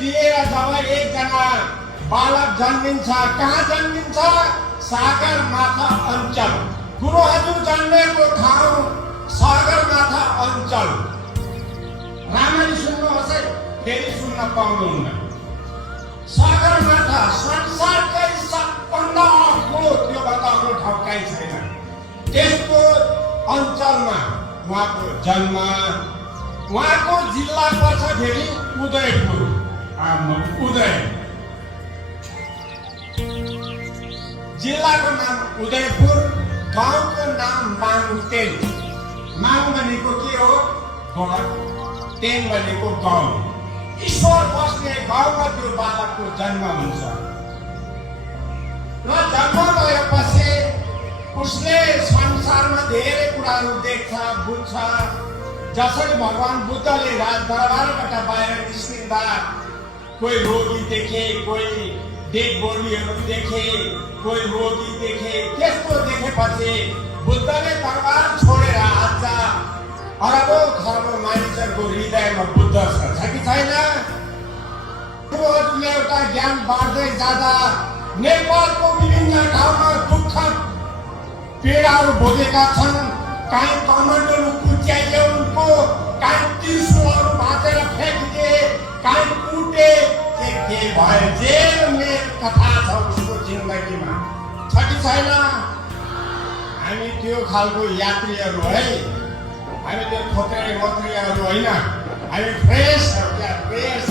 लिएर जब एकजना बालक जन्मिन्छ, कहाँ जन्मिन्छ? सगरमाथा अञ्चल। गुरु हजुर जन्मेको ठाउँ सगरमाथा अञ्चल। राम्ररी सुन्नुहोस् है, फेरि सुन्न पाउनुहुन्न। सगरमाथा संसारकै सबभन्दा अग्लो, त्योभन्दा अग्लो ठाउँ कहीँ छैन। त्यसको अञ्चलमा उहाँको जन्म। उहाँको जिल्ला पर्छ फेरि उदयपुर। उदय जिल्लाको नाम उदयपुर, गाउँको नाम माङतेन। माङ भनेको के हो? घर। तेन भनेको गाउँ। ईश्वर बस्ने गाउँमा त्यो बालकको जन्म हुन्छ र जन्म भएपछि उसले संसारमा धेरै कुराहरू देख्छ, बुझ्छ। जसरी भगवान बुद्धले राजदरबारबाट बाहिर निस्किँदा कोही रोगी देखे, कोही डेड बडीहरू देखे, कोही रोगी देखे। त्यस्तो देखेपछि बुद्धले दरबार छोडेर आज अरबौं खरबौं मानिसहरूको हृदयमा बुद्ध छ कि छैन? गुरुहरूले एउटा ज्ञान बाँड्दै जाँदा नेपालको विभिन्न ठाउँमा दुःख पीडाहरू भोगेका छन्। कहीँ कमान्डोहरू कुच्याइयो उनको, कहीँ त्रिशूलहरू भाँचेर फ्याँकिदिए, कहीँ कुटे। के भयो? जेल मेल कथा छ उसको जिन्दगीमा, छ कि छैन? हामी त्यो खालको यात्रीहरू है। हामी त्यो खोत्रे मत्रियाहरू होइन। हामी फ्रेस फ्रेस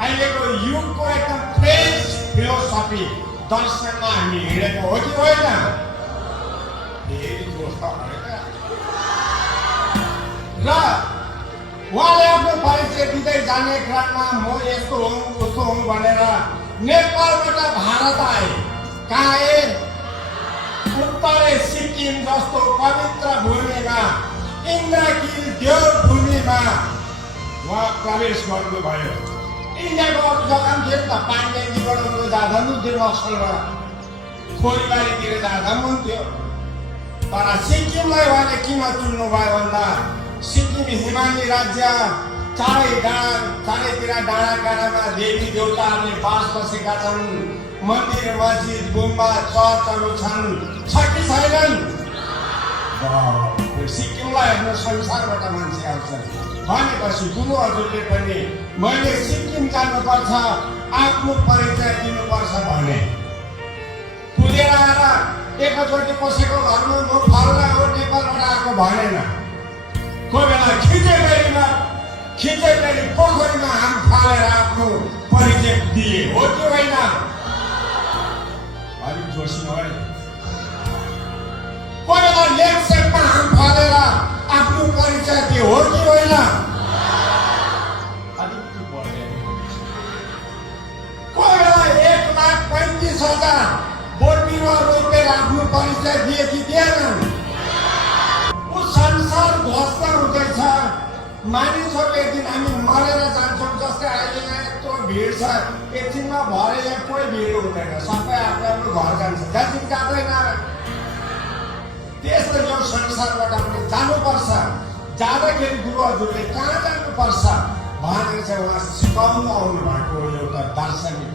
अहिलेको युगको एकदम फ्रेस फिलोसफी दर्शनमा हामी हिँडेको हो कि होइन? र उहाँले आफ्नो परिचय दिँदै जाने क्रममा म यस्तो हुँ उस्तो हुँ भनेर नेपालबाट भारत आए। कहाँ आए? उत्तरे सिक्किम जस्तो पवित्र भूमिमा, इन्द्रकिल देवभूमिमा उहाँ प्रवेश गर्नुभयो। इन्डियाको अरू जग्गा पनि थियो नि त, पाण्डेजीबाट उनको जाँदा पनि त्यो नक्सलबाट खोरीबारीतिर जाँदा पनि हुन्थ्यो। तर सिक्किमलाई उहाँले किन चुन्नुभयो भन्दा सिक्किम हिमाली राज्य, चारैतिर डाँडा काँडामा देवी देवताहरूले बास बसेका छन्। मन्दिर, मस्जिद, गुम्बा, चर्चहरू छन्, छ कि छैनन्? सिक्किमलाई हेर्नु संसारबाट मान्छे आउँछन् भनेपछि गुरु हजुरले पनि मैले सिक्किम जानुपर्छ, आफ्नो परिचय दिनुपर्छ भने कुदेर आएर एकचोटि कसैको घरमा म फल्ना हो नेपालबाट आएको भनेन। कोही बेला खिचेबेरी पोखरीमा हाम फालेर आफ्नो परिचय दिए, हो कि होइन? अलिक जोसिन है। कोही बेला लेकसेपमा हाम फालेर आफ्नो परिचय दिए, हो कि होइन? कोही बेला 1,35,000 बोट बिरुवा रोपेर आफ्नो परिचय दिए कि दिएनन्? संसार ध्वस्त हुँदैछ। मानिसहरू एक दिन हामी मरेर जान्छौँ। जस्तै अहिले यहाँ यत्रो भिड छ, एकछिनमा भरे यहाँ कोही भिड हुँदैन, सबै आफ्नो आफ्नो घर जान्छ, जाँदैन। त्यसले यो संसारबाट पनि जानुपर्छ। जाँदाखेरि गुरु हजुरले कहाँ जानुपर्छ भनेर चाहिँ उहाँ सिकाउनु आउनु भएको एउटा दार्शनिक